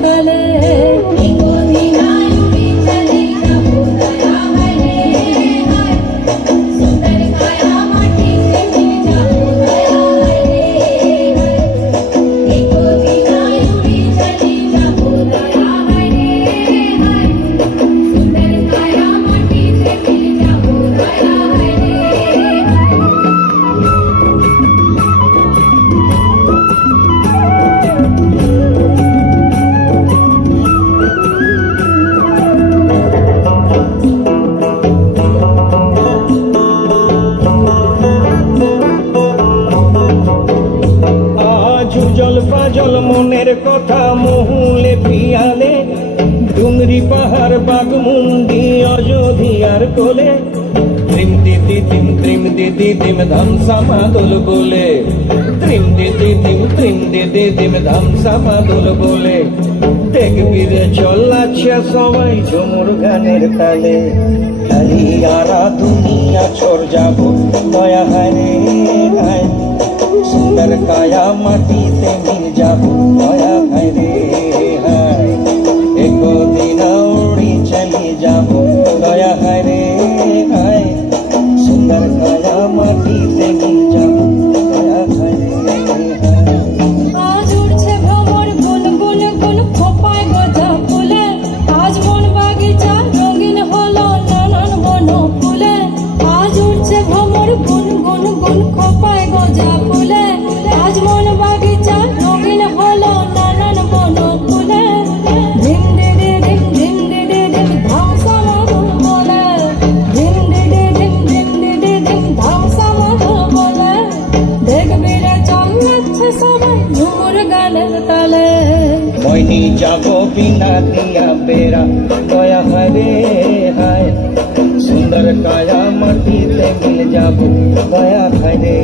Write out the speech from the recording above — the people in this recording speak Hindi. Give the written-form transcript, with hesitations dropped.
तले জল মনের কথা মহুলে পিয়ালে ডুংরি পাহাড় বাগমুন্ডি অযোধ্যার কোলে ত্রিম দিদি দিম ধামসামা দোল বলে ত্রিম দিদি দিম ধামসামা দোল বলে দেখবি রে চলাচ্ছে সবাই ঝুমুর গানের তালে খালি আরা দুনিয়া ছোড় যাব দয়া হায় রে হায় सुंदर काया माटी ते मिल जाबो दया हाय रे हाय एक दिन उड़ी चली जाबो दया हाय रे हाय सुंदर काया माटी ते मिल जाबो दया हाय रे हाय आज उड़ছে ভ্রমর গুন গুন গুন খোপায় গজা ফুলে আজ মন বাগিচা রঙিন হলো নানান বন ফুলে আজ উড়ছে ভ্রমর গুন গুন গুন খোপায় গজা ফুলে আজ মন বাগিচা রঙিন হলো নানান বন ফুলে ধিম দিদি ধিম ধিম দিদি ধিম ধামসামা দোল বলে ধিম দিদি ধিম ধিম দিদি ধিম ধামসামা দোল বলে দেখবি রে চলাচ্ছে সবাই ঝুমুর গানের তালে মইনি যাবো বিনা দিয়া বেড়া দয়া হায় রে হায় সুন্দর কায়া মাটিতে মিল যাবো দয়া হায় রে